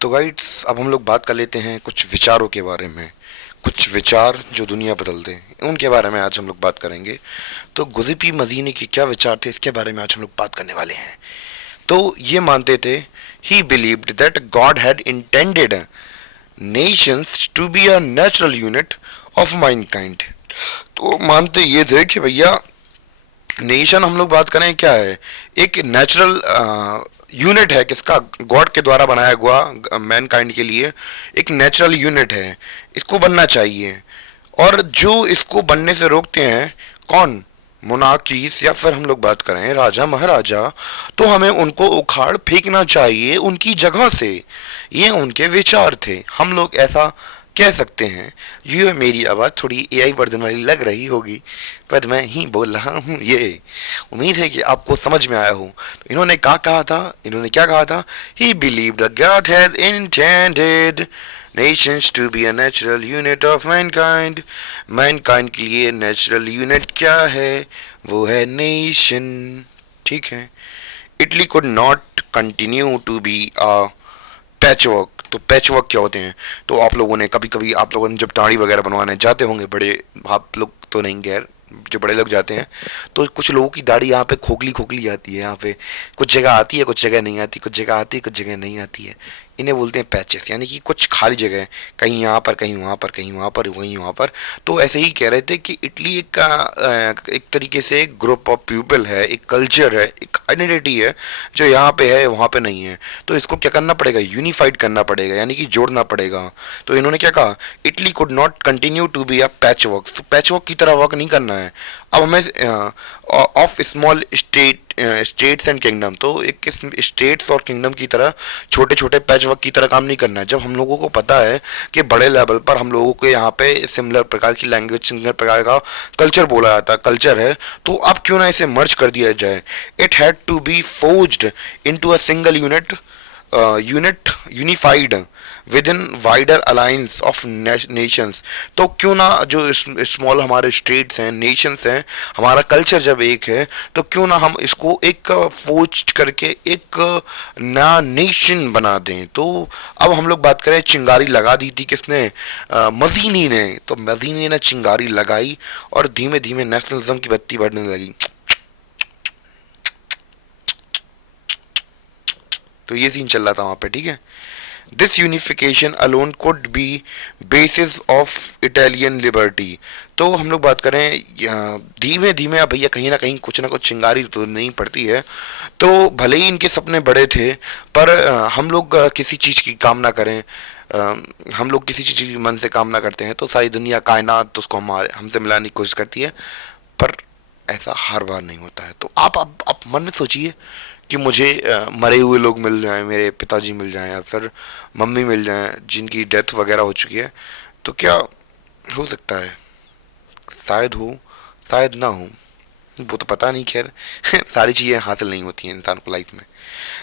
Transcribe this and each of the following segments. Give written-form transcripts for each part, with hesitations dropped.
तो गाइड्स, अब हम लोग बात कर लेते हैं कुछ विचारों के बारे में। कुछ विचार जो दुनिया बदल दें, उनके बारे में आज हम लोग बात करेंगे। तो गुज़िपी मदीने के क्या विचार थे, इसके बारे में आज हम लोग बात करने वाले हैं। तो ये मानते थे, he believed that God had intended nations to be a natural unit of mankind. तो मानते ये थे कि भैया, नेशन हम लोग बात करें क्या है, एक नेचुरल यूनिट है, किसका? गॉड के द्वारा बनाया हुआ मैनकाइंड के लिए एक नेचुरल यूनिट है, इसको बनना चाहिए। और जो इसको बनने से रोकते हैं, कौन? मोनार्कीज, या फिर हम लोग बात करें राजा महाराजा, तो हमें उनको उखाड़ फेंकना चाहिए उनकी जगह से। ये उनके विचार थे, हम लोग ऐसा कह सकते हैं। ये मेरी आवाज़ थोड़ी एआई वर्जन वाली लग रही होगी, पर मैं ही बोल रहा हूँ। ये उम्मीद है कि आपको समझ में आया हो। तो इन्होंने कहा था, इन्होंने क्या कहा था? He believe the God has intended nations to be a natural unit of mankind. Mankind के लिए नेचुरल यूनिट क्या है? वो है नेशन। ठीक है। Italy could not continue to be a patchwork. तो पैचवर्क क्या होते हैं? तो आप लोगों ने कभी कभी, आप लोगों ने जब दाढ़ी वगैरह बनवाने जाते होंगे, बड़े आप लोग तो नहीं, गैर जो बड़े लोग जाते हैं, तो कुछ लोगों की दाढ़ी यहाँ पे खोखली खोखली आती है। यहाँ पे कुछ जगह आती है, कुछ जगह नहीं आती, कुछ जगह आती है, कुछ जगह नहीं आती है। इन्हें बोलते हैं पैचेस, यानी कि कुछ खाली जगह है, कहीं यहाँ पर, कहीं वहाँ पर, कहीं वहाँ पर, कहीं वहाँ पर। तो ऐसे ही कह रहे थे कि इटली एक तरीके से एक ग्रुप ऑफ पीपल है, एक कल्चर है, एक आइडेंटिटी है, जो यहाँ पे है वहाँ पे नहीं है। तो इसको क्या करना पड़ेगा? यूनिफाइड करना पड़ेगा, यानी कि जोड़ना पड़ेगा। तो इन्होंने क्या कहा? Italy could not continue to be a patchwork. तो पैच वर्क की तरह वर्क नहीं करना है। अब हमें of small states and kingdom, तो एक स्टेट्स और किंगडम की तरह छोटे छोटे पैच वर्क की तरह काम नहीं करना है। जब हम लोगों को पता है कि बड़े लेवल पर हम लोगों को यहाँ पे सिमिलर प्रकार की लैंग्वेज, सिमिलर प्रकार का कल्चर बोला जाता है, कल्चर है, तो अब क्यों ना इसे मर्ज कर दिया जाए। It had to be forged into a single unified within wider alliance of nations. तो क्यों ना जो स्मॉल हमारे स्टेट्स हैं, नेशंस हैं, हमारा कल्चर जब एक है, तो क्यों ना हम इसको एक फोर्ज करके एक नया नेशन बना दें। तो अब हम लोग बात करें, चिंगारी लगा दी थी किसने? मदीनी ने। तो मदीनी ने चिंगारी लगाई और धीमे धीमे नेशनलिज्म की बत्ती बढ़ने लगी। तो ये सीन चल रहा था वहां पे, ठीक है। This unification alone could be basis of Italian liberty. तो हम लोग बात करें, धीमे धीमे अब भैया कहीं ना कुछ चिंगारी तो नहीं पड़ती है। तो भले ही इनके सपने बड़े थे, पर हम लोग किसी चीज़ की कामना करें, हम लोग किसी चीज़ की मन से कामना करते हैं, तो सारी दुनिया कायनात उसको हमारे हमसे मिलाने की कोशिश करती है। पर ऐसा हर बार नहीं होता है। तो आप मन में सोचिए कि मुझे मरे हुए लोग मिल जाएं, मेरे पिताजी मिल जाएं, या फिर मम्मी मिल जाएं जिनकी डेथ वगैरह हो चुकी है, तो क्या हो सकता है? शायद हो, शायद ना हो, वो तो पता नहीं। खैर सारी चीज़ें हासिल नहीं होती हैं इंसान को लाइफ में।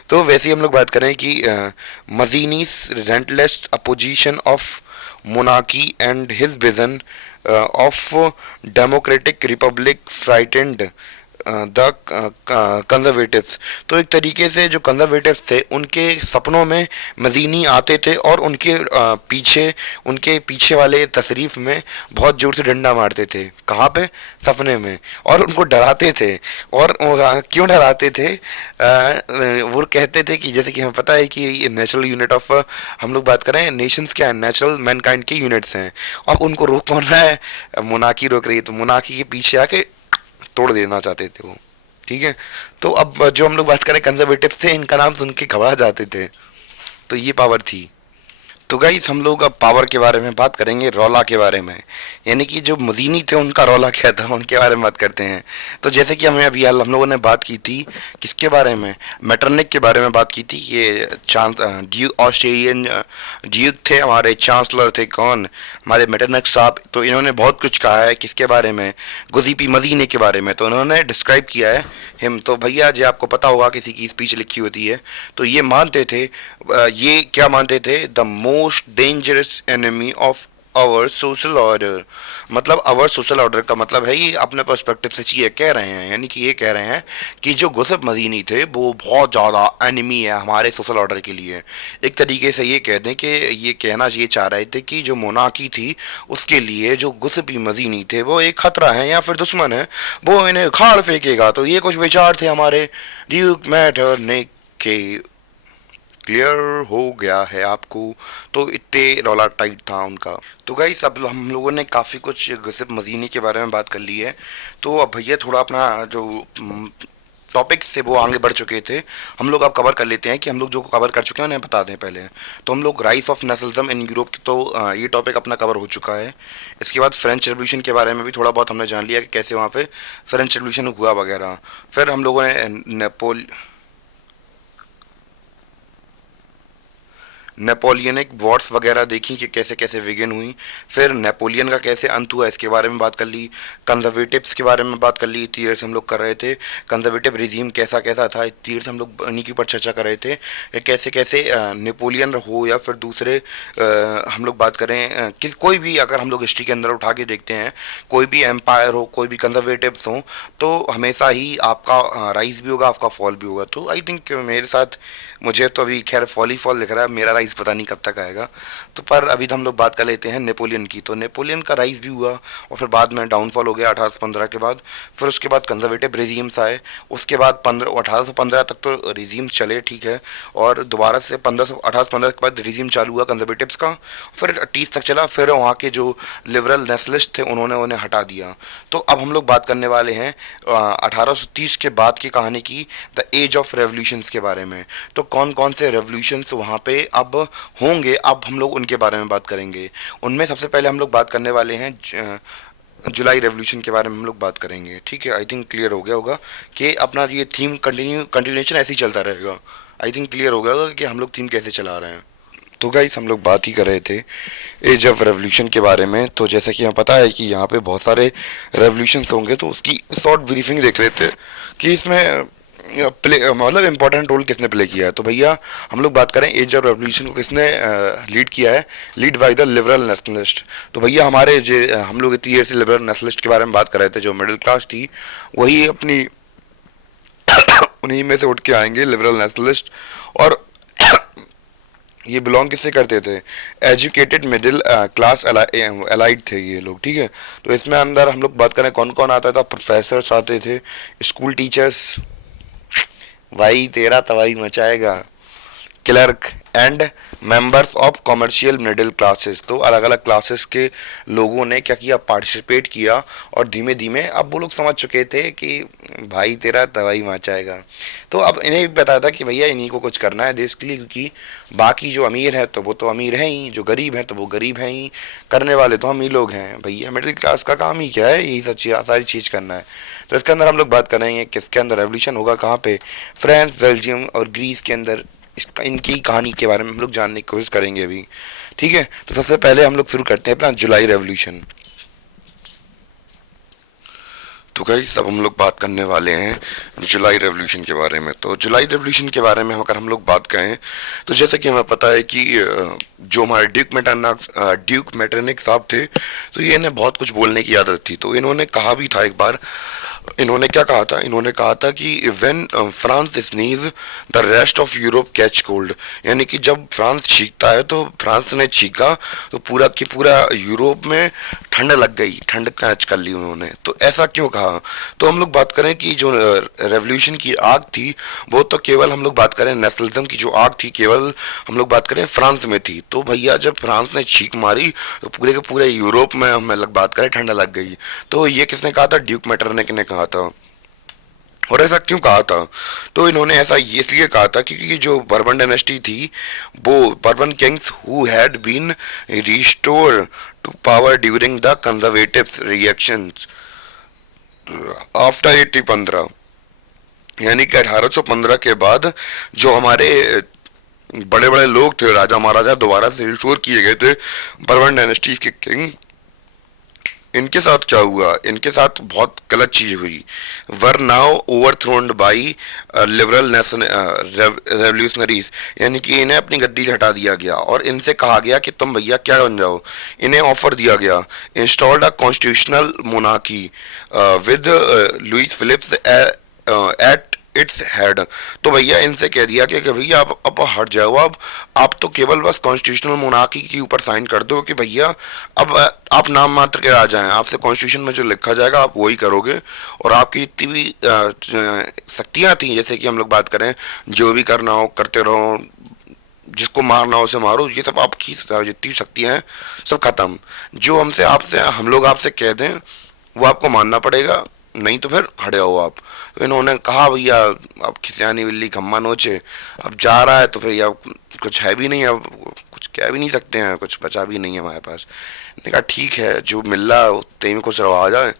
तो वैसे ही हम लोग बात करें कि Mazzini's relentless opposition of monarchy and his vision of democratic republic frightened the conservatives. तो एक तरीके से जो कंजर्वेटिव्स थे, उनके सपनों में मदीनी आते थे और उनके पीछे वाले तशरीफ में बहुत जोर से डंडा मारते थे। कहाँ पे? सपने में। और उनको डराते थे। और क्यों डराते थे? वो कहते थे कि जैसे कि हमें पता है कि नेचुरल यूनिट ऑफ, हम लोग बात करें नेशंस क्या है, नेचुरल मैनकाइंड के यूनिट्स हैं। और उनको रोक कौन रहा है? मोनार्की रोक रही है। तो मोनार्की के पीछे आके तोड़ देना चाहते थे वो। ठीक है। तो अब जो हम लोग बात करें कंजर्वेटिव थे, इनका नाम सुन के घबरा जाते थे। तो ये पावर थी। तो गाइस, हम लोग अब पावर के बारे में बात करेंगे, रौला के बारे में। यानी कि जो मदीनी थे उनका रौला क्या था, उनके बारे में बात करते हैं। तो जैसे कि हमें अभी हाल हम लोगों ने बात की थी, किसके बारे में? मेटरनिक के बारे में बात की थी। ये ड्यूक, ऑस्ट्रेलियन ड्यूक थे, हमारे चांसलर थे, कौन? हमारे मेटरनिक साहब। तो इन्होंने बहुत कुछ कहा है, किसके बारे में? गुज़िपी मदीने के बारे में। तो इन्होंने डिस्क्राइब किया है हिम। तो भैया जी, आपको पता होगा किसी की स्पीच लिखी होती है, तो ये मानते थे, ये क्या मानते थे? The most dangerous enemy of our social order. मतलब आवर सोशल ऑर्डर का मतलब है ये अपने पर्सपेक्टिव से चीज़ें कह रहे हैं, यानी कि ये कह रहे हैं कि जो गुसब मदीनी थे वो बहुत ज़्यादा एनिमी है हमारे सोशल ऑर्डर के लिए। एक तरीके से ये कह दें कि ये कहना ये चाह रहे थे कि जो मोनार्की थी उसके लिए जो गुसबी मदीनी थे वो एक खतरा है या फिर दुश्मन है, वो इन्हें उखाड़ फेंकेगा। तो ये कुछ विचार थे हमारे ड्यूक मैटरनिक के। क्लियर हो गया है आपको? तो इतने रौला टाइट था उनका। तो गाइस अब हम लोगों ने काफ़ी कुछ गसिप मदीनी के बारे में बात कर ली है। तो अब भैया थोड़ा अपना जो टॉपिक से वो आगे बढ़ चुके थे, हम लोग अब कवर कर लेते हैं कि हम लोग जो कवर कर चुके हैं उन्हें बता दें पहले। तो हम लोग rice of nationalism in Europe की, तो ये टॉपिक अपना कवर हो चुका है। इसके बाद फ्रेंच रेवोल्यूशन के बारे में भी थोड़ा बहुत हमने जान लिया कि कैसे वहाँ पे फ्रेंच रेवोल्यूशन हुआ वगैरह। फिर हम लोगों ने नेपोलियनिक वॉर्स वगैरह देखी कि कैसे कैसे विगिन हुई। फिर नेपोलियन का कैसे अंत हुआ इसके बारे में बात कर ली। कंजर्वेटिव्स के बारे में बात कर ली, इतनी देर से हम लोग कर रहे थे। कंजर्वेटिव रिजीम कैसा कैसा था, इतनी देर से हम लोग उन्हीं के ऊपर चर्चा कर रहे थे कि कैसे कैसे नेपोलियन हो या फिर दूसरे हम लोग बात करें कि कोई भी, अगर हम लोग हिस्ट्री के अंदर उठा के देखते हैं, कोई भी एम्पायर हो, कोई भी कंजर्वेटिव्स हो, तो हमेशा ही आपका राइज भी होगा, आपका फॉल भी होगा। तो आई थिंक मेरे साथ, मुझे तो अभी खैर फॉल ही फॉल दिख रहा है, मेरा राइज पता नहीं कब तक आएगा। तो पर अभी तो हम लोग बात कर लेते हैं नेपोलियन की। तो नेपोलियन का राइज भी हुआ और फिर बाद में डाउनफॉल हो गया 1815 के बाद। फिर उसके बाद कंजर्वेटिव रिजीम्स आए। उसके बाद 1815 तक तो रिजीम चले, ठीक है, और दोबारा से 1815 के बाद रिजीम चालू हुआ कंजर्वेटिव्स का। फिर 30 तक चला, फिर वहाँ के जो लिबरल नेशनलिस्ट थे उन्होंने उन्हें हटा दिया। तो अब हम लोग बात करने वाले हैं 1830 के बाद की कहानी की, द एज ऑफ रेवोल्यूशंस के बारे में। तो कौन कौन से रेवोल्यूशंस वहाँ पे अब होंगे, अब हम लोग उनके बारे में बात करेंगे। उनमें सबसे पहले हम लोग बात करने वाले हैं जुलाई रेवोल्यूशन के बारे में हम लोग बात करेंगे, ठीक है। आई थिंक क्लियर हो गया होगा कि अपना ये थीम कंटिन्यूएशन ऐसे ही चलता रहेगा। आई थिंक क्लियर हो गया होगा कि हम लोग थीम कैसे चला रहे हैं। तो गाइस हम लोग बात ही कर रहे थे एज ऑफ रेवोल्यूशन के बारे में। तो जैसे कि हमें पता है कि यहाँ पे बहुत सारे रेवोल्यूशंस होंगे, तो उसकी शॉर्ट ब्रीफिंग देख लेते हैं कि इसमें प्ले मतलब इम्पोर्टेंट रोल किसने प्ले किया है। तो भैया हम लोग बात करें एज ऑफ रेवोल्यूशन को किसने लीड किया है, lead by the liberal nationalist. तो भैया हमारे जो हम लोग इतनी देर से लिबरल नेशनलिस्ट के बारे में बात कर रहे थे, जो मिडिल क्लास थी वही अपनी उन्हीं में से उठ के आएंगे लिबरल नेशनलिस्ट। और ये बिलोंग किससे करते थे, एजुकेटेड मिडिल क्लास एलाइड थे ये लोग, ठीक है। तो इसमें अंदर हम लोग बात करें कौन कौन आता था, प्रोफेसर्स आते थे, स्कूल टीचर्स, भाई तेरा तबाही मचाएगा, clerk and members of commercial middle classes. तो अलग अलग क्लासेस के लोगों ने क्या किया, पार्टिसिपेट किया, और धीमे धीमे अब वो लोग समझ चुके थे कि भाई तेरा तबाही मचाएगा। तो अब इन्हें भी पता था कि भैया इन्हीं को कुछ करना है देश के लिए, क्योंकि बाकी जो अमीर है तो वो तो अमीर हैं ही, जो गरीब हैं तो वो गरीब हैं ही, करने वाले तो हम ही लोग हैं। भैया मिडिल क्लास का काम ही क्या है, यही सच्ची सारी चीज़ करना है। तो इसके अंदर हम लोग बात करेंगे किसके अंदर रेवोल्यूशन होगा, कहाँ पे, फ्रांस, बेल्जियम और ग्रीस के अंदर। इनकी कहानी के बारे में हम लोग जानने की कोशिश करेंगे अभी, ठीक है। तो सबसे पहले हम लोग शुरू करते हैं अपना जुलाई रेवोल्यूशन। तो गाइस अब हम लोग बात करने वाले हैं जुलाई रेवोल्यूशन के बारे में। तो जुलाई रेवोल्यूशन के बारे में अगर हम लोग बात करें, तो जैसे कि हमें पता है कि जो हमारे ड्यूक मैटरनिक साहब थे, तो ये इन्हें बहुत कुछ बोलने की आदत थी। तो इन्होंने कहा भी था एक बार, इन्होंने क्या कहा था, इन्होंने कहा था कि when France sneeze the rest of Europe catch cold. यानी कि जब फ्रांस छींकता है, तो फ्रांस ने छींका तो पूरा की पूरा यूरोप में ठंड लग गई, ठंड कैच कर ली उन्होंने। तो ऐसा क्यों कहा, तो हम लोग बात करें कि जो रेवोल्यूशन की आग थी वो तो केवल, हम लोग बात करें नेशनलिज्म की जो आग थी, केवल हम लोग बात करें फ्रांस में थी। तो भैया जब फ्रांस ने छींक मारी तो पूरे के पूरे यूरोप में हम लोग बात करें ठंड लग गई। तो ये किसने कहा था, ड्यूक मैटरनिक ने कहा था। और ऐसा क्यों कहा था, तो इन्होंने ऐसा इसलिए कहा था क्योंकि जो बर्बन डायनेस्टी थी, वो Bourbon kings who had been restore to power during the conservative reactions after 1815। यानी कि 1815 के बाद जो हमारे बड़े बड़े लोग थे, राजा महाराजा दोबारा से रिस्टोर किए गए थे, बर्बन डायनेस्टी के किंग, इनके साथ क्या हुआ, इनके साथ बहुत गलत चीज हुई। Were now overthrown by liberal revolutionaries, यानी कि इन्हें अपनी गद्दी से हटा दिया गया और इनसे कहा गया कि तुम भैया क्या बन जाओ। इन्हें ऑफर दिया गया installed a constitutional monarchy with Louis Philips at its head. तो भैया इनसे कह दिया कि भैया आप अब हट जाओ, अब आप तो केवल बस कॉन्स्टिट्यूशनल मोनार्की के ऊपर साइन कर दो कि भैया अब आप नाम मात्र के राजा हैं, आपसे कॉन्स्टिट्यूशन में जो लिखा जाएगा आप वही करोगे, और आपकी जितनी भी शक्तियां थी, जैसे कि हम लोग बात करें जो भी करना हो करते रहो, जिसको मारना हो उसे मारो, ये सब आपकी जितनी शक्तियां हैं सब खत्म। जो हमसे आपसे हम लोग आपसे कह दें वो आपको मानना पड़ेगा, नहीं तो फिर हटे हो आप। तो इन्होंने कहा भैया अब खिसियानी बिल्ली खम्मा नोचे, अब जा रहा है तो भैया अब कुछ है भी नहीं, अब कुछ कह भी नहीं सकते हैं, कुछ बचा भी नहीं है हमारे पास। मैंने कहा ठीक है, जो मिल रहा है उतने में कुछ रवा जाए,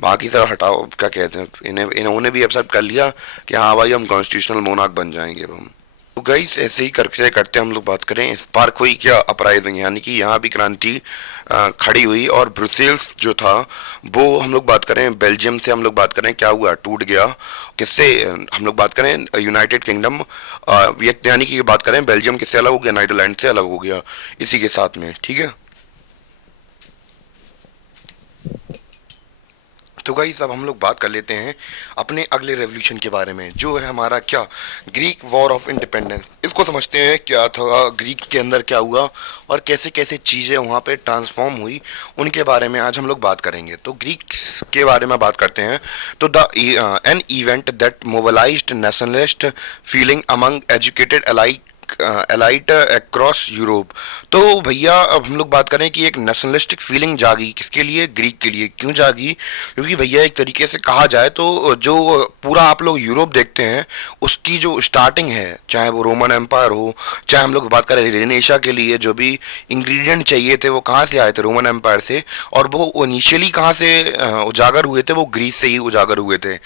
बाकी सब हटाओ। क्या कहते हैं, इन्होंने भी एक्सेप्ट कर लिया कि हाँ भाई हम कॉन्स्टिट्यूशनल मोनार्क बन जाएंगे अब हम। तो गाइस ऐसे ही करते करते हम लोग बात करें स्पार्क हुई क्या अपराइजिंग, यानी कि यहाँ भी क्रांति खड़ी हुई। और ब्रुसेल्स जो था वो हम लोग बात करें बेल्जियम से हम लोग बात करें क्या हुआ, टूट गया। किससे हम लोग बात करें यूनाइटेड किंगडम, यानी कि बात करें बेल्जियम किससे अलग हो गया, नीदरलैंड से अलग हो गया इसी के साथ में, ठीक है। तो गाइस अब हम लोग बात कर लेते हैं अपने अगले रेवोल्यूशन के बारे में, जो है हमारा क्या, ग्रीक वॉर ऑफ इंडिपेंडेंस। इसको समझते हैं क्या था, ग्रीक के अंदर क्या हुआ और कैसे कैसे चीज़ें वहाँ पे ट्रांसफॉर्म हुई, उनके बारे में आज हम लोग बात करेंगे। तो ग्रीक के बारे में बात करते हैं। तो the an event that mobilised nationalist feeling among educated elite across Europe. तो भैया अब हम लोग बात करें कि एक नेशनलिस्टिक फीलिंग जागी, किसके लिए, ग्रीक के लिए। क्यों जागी, क्योंकि भैया एक तरीके से कहा जाए तो जो पूरा आप लोग यूरोप देखते हैं उसकी जो स्टार्टिंग है, चाहे वो रोमन एम्पायर हो, चाहे हम लोग बात करें रेनेशा के लिए जो भी इंग्रेडिएंट चाहिए थे वो कहाँ से आए थे, रोमन एम्पायर से। और वो इनिशियली कहाँ से उजागर हुए थे, वो ग्रीस से ही उजागर हुए थे।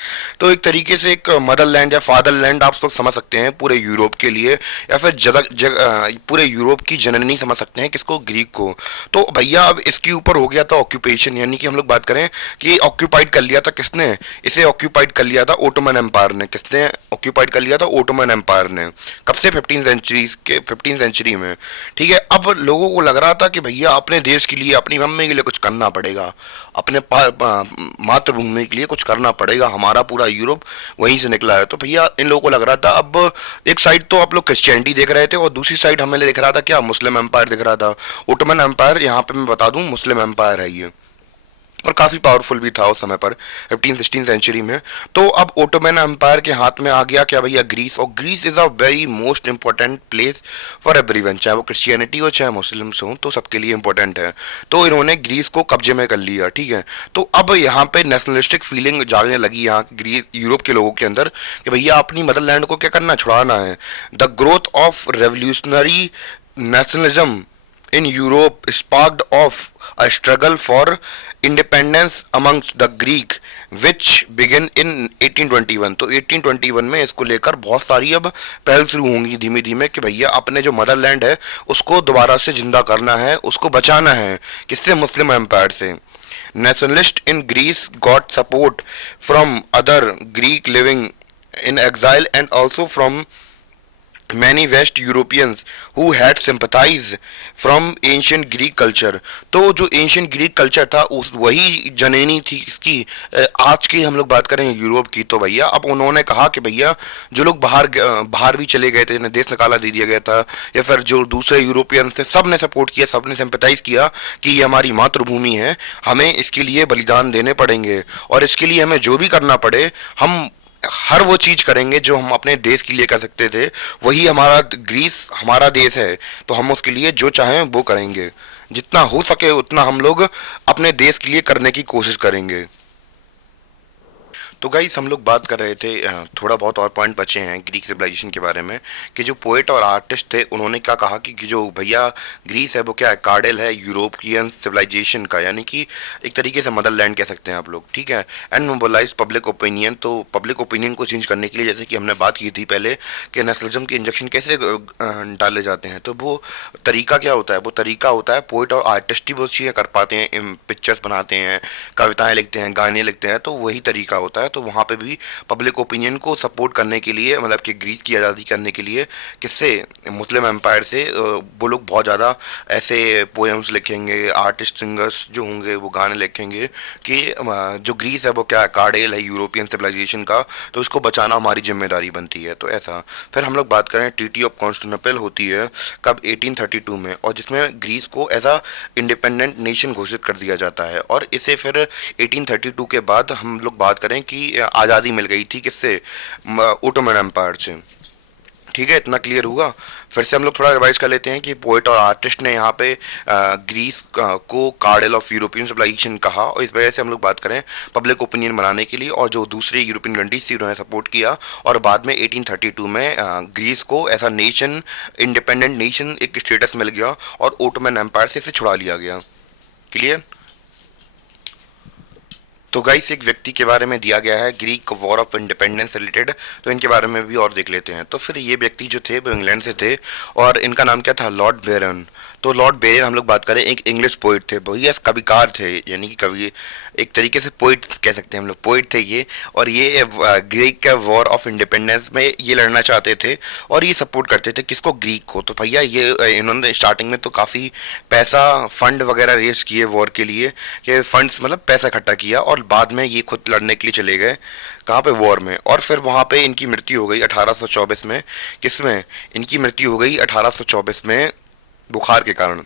तो एक तरीके से एक मदरलैंड या फादरलैंड आप लोग समझ सकते हैं पूरे यूरोप के लिए, या फिर पूरे यूरोप की जननी समझ सकते हैं किसको, ग्रीक को। तो भैया अब इसके ऊपर हो गया था ऑक्यूपेशन, यानी कि हम लोग बात करें कि ऑक्यूपाइड कर लिया था किसने, इसे ऑक्यूपाइड कर लिया था ओटोमन एम्पायर ने। किसने ऑक्यूपाइड कर लिया था, ओटोमन एम्पायर ने। कब से, 15 सेंचुरी में, ठीक है। अब लोगों को लग रहा था कि भैया अपने देश के लिए, अपनी मम्मी के लिए कुछ करना पड़ेगा, अपने मातृभूमि के लिए कुछ करना पड़ेगा, हमारा पूरा यूरोप वहीं से निकला है। तो भैया इन लोगों को लग रहा था, अब एक साइड तो आप लोग क्रिश्चियनिटी देख रहे थे और दूसरी साइड हमें दिख रहा था क्या, मुस्लिम एम्पायर दिख रहा था। ओटोमन एम्पायर यहाँ पे मैं बता दूं मुस्लिम एम्पायर है ये, और काफ़ी पावरफुल भी था उस समय पर 15-16 सेंचुरी में। तो अब ओटोमन एम्पायर के हाथ में आ गया क्या भैया, ग्रीस। और Greece is a very most important place for everyone, चाहे वो क्रिश्चियनिटी हो चाहे मुस्लिम्स हो, तो सबके लिए इंपॉर्टेंट है। तो इन्होंने ग्रीस को कब्जे में कर लिया, ठीक है। तो अब यहाँ पे नेशनलिस्टिक फीलिंग जागने लगी यहाँ ग्रीस यूरोप के लोगों के अंदर कि भैया अपनी मदरलैंड को क्या करना, छुड़ाना है। The growth of revolutionary nationalism in Europe sparked off a struggle for independence amongst the Greek which began in 1821। तो 1821 में इसको लेकर बहुत सारी अब पहल शुरू होंगी धीमे धीमे कि भैया अपने जो मदरलैंड है उसको दोबारा से जिंदा करना है, उसको बचाना है। किससे, मुस्लिम एम्पायर से। Nationalists in Greece got support from other Greek living in exile and also from many West Europeans who had sympathized from ancient Greek culture। तो जो ancient Greek culture था उस वही जननी थी इसकी, आज की हम लोग बात करें यूरोप की। तो भैया अब उन्होंने कहा कि भैया जो लोग बाहर भी चले गए थे, जिन्हें देश निकाला दे दिया गया था, या फिर जो दूसरे यूरोपियन थे, सब ने सपोर्ट किया, सब ने सिंपैथाइज किया कि ये हमारी मातृभूमि है, हमें इसके लिए बलिदान देने पड़ेंगे, और इसके लिए हमें जो भी करना पड़े हम हर वो चीज करेंगे जो हम अपने देश के लिए कर सकते थे। वही हमारा ग्रीस हमारा देश है, तो हम उसके लिए जो चाहें वो करेंगे, जितना हो सके उतना हम लोग अपने देश के लिए करने की कोशिश करेंगे। तो गाइस हम लोग बात कर रहे थे, थोड़ा बहुत और पॉइंट बचे हैं ग्रीक सिविलाइजेशन के बारे में, कि जो पोएट और आर्टिस्ट थे उन्होंने क्या कहा कि जो भैया ग्रीस है वो क्या है, कार्डेल है यूरोपियन सिविलाइजेशन का, यानी कि एक तरीके से मदरलैंड कह सकते हैं आप लोग, ठीक है। एंड मोबलाइज पब्लिक ओपिनियन, तो पब्लिक ओपिनियन को चेंज करने के लिए, जैसे कि हमने बात की थी पहले कि नेशनलिज्म के इंजेक्शन कैसे डाले जाते हैं, तो वो तरीका क्या होता है, वो तरीका होता है पोएट और आर्टिस्ट ही वो चीज़ें कर पाते हैं, पिक्चर्स बनाते हैं, कविताएं लिखते हैं, गाने लिखते हैं, तो वही तरीका होता है। तो वहाँ पे भी पब्लिक ओपिनियन को सपोर्ट करने के लिए, मतलब कि ग्रीस की आज़ादी करने के लिए, किससे, मुस्लिम एम्पायर से, वो लोग बहुत ज़्यादा ऐसे पोएम्स लिखेंगे, आर्टिस्ट सिंगर्स जो होंगे वो गाने लिखेंगे कि जो ग्रीस है वो क्या है, कार्डेल है यूरोपियन सिविलाइजेशन का, तो इसको बचाना हमारी जिम्मेदारी बनती है। तो ऐसा फिर हम लोग बात करें, ट्रीटी ऑफ कॉन्स्टेंटिनोपल होती है कब, 1832 में, और जिसमें ग्रीस को एज अ इंडिपेंडेंट नेशन घोषित कर दिया जाता है। और इसे फिर 1832 के बाद हम लोग बात करें कि आज़ादी मिल गई थी किससे, ओटोमन एम्पायर से। ठीक है, इतना क्लियर हुआ। फिर से हम लोग थोड़ा रिवाइज कर लेते हैं कि पोएट और आर्टिस्ट ने यहाँ पे ग्रीस को कार्डेल ऑफ यूरोपियन सिविलाइजेशन कहा, और इस वजह से हम लोग बात करें पब्लिक ओपिनियन बनाने के लिए, और जो दूसरी यूरोपियन कंट्रीज थी उन्होंने सपोर्ट किया, और बाद में 1832 में ग्रीस को ऐसा नेशन, इंडिपेंडेंट नेशन एक स्टेटस मिल गया, और ओटोमन एम्पायर से इसे छुड़ा लिया गया। क्लियर। तो गाइस एक व्यक्ति के बारे में दिया गया है Greek war of independence related, तो इनके बारे में भी और देख लेते हैं। तो फिर ये व्यक्ति जो थे वो इंग्लैंड से थे, और इनका नाम क्या था, लॉर्ड बेरन। तो लॉर्ड बेरन हम लोग बात करें, एक इंग्लिश पोइट थे, वही कविकार थे, यानी कि कवि, एक तरीके से पोइट कह सकते हैं हम लोग, पोइट थे ये। और ये ग्रीक का वॉर ऑफ इंडिपेंडेंस में ये लड़ना चाहते थे, और ये सपोर्ट करते थे किसको, ग्रीक को। तो भैया ये इन्होंने स्टार्टिंग में तो काफ़ी पैसा, फंड वगैरह रेज किए वॉर के लिए, ये फंड्स मतलब पैसा इकट्ठा किया, और बाद में ये खुद लड़ने के लिए चले गए कहाँ पे, वॉर में। और फिर वहाँ पे इनकी मृत्यु हो गई 1824 में। किसमें इनकी मृत्यु हो गई, 1824 में, बुखार के कारण।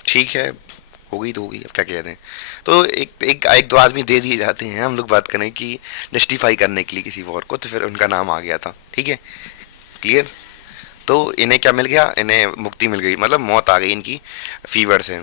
ठीक है, हो गई तो हो गई, अब क्या कहते हैं। तो एक दो आदमी दे दिए जाते हैं, हम लोग बात करें कि जस्टिफाई करने के लिए किसी वॉर को, तो फिर उनका नाम आ गया था। ठीक है, क्लियर। तो इन्हें क्या मिल गया, इन्हें मुक्ति मिल गई, मतलब मौत आ गई इनकी फीवर से।